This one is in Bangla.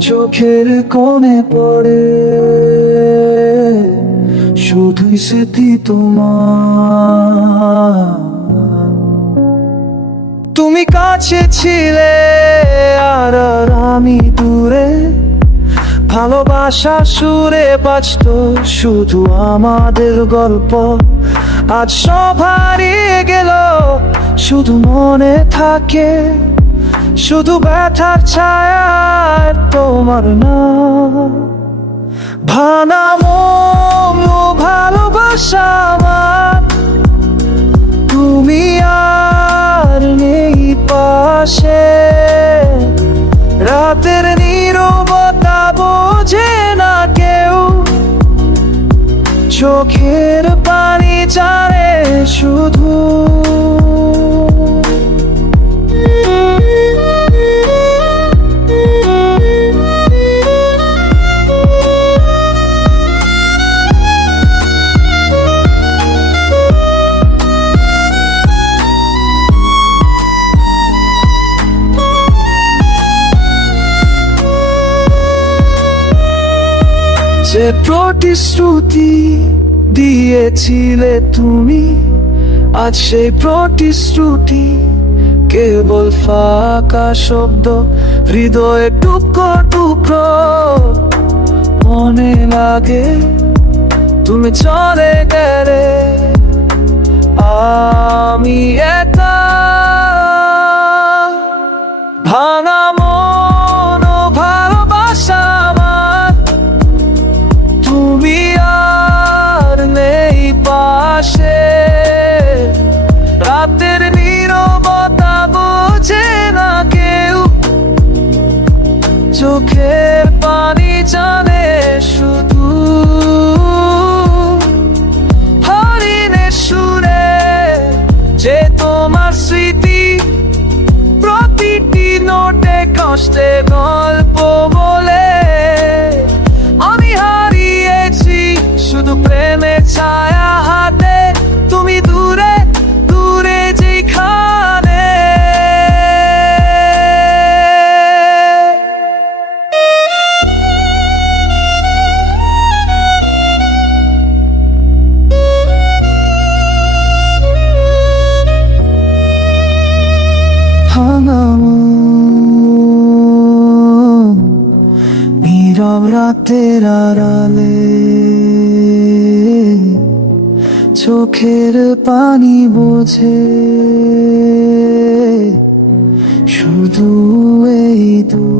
চোখের কোণে পড়ে। শুধু স্মৃতি তোমার। তুমি কাছে ছিলে। ভালোবাসা সুরে বাঁচত, শুধু আমাদের গল্প। আজ সব হারিয়ে গেল, শুধু মনে থাকে। শুধু ব্যথার ছায়া তোমার না। ভানা মন ভালোবাসা আমার। তুমি আর নেই পাশে। চোখের যে প্রতিশ্রুতি দিয়েছিলে তুমি, আজ সেই প্রতিশ্রুতি কেবল ফাঁকা শব্দ, হৃদয়ে টুকরো টুকরো মনে লাগে। তুমি চলে গেলে, আমি একা। ভাঙা চোখের পানি জানে শুধু হরিণের সুরে যে তোমার স্মৃতি। প্রতিটি নোটে কষ্টে গল্প বলে। আমি হারিয়েছি শুধু প্রেমের ছায়া হাতে। তুমি দূরে নীরব রাতের আড়ালে চোখের পানি বোঝে। শুধু এই দু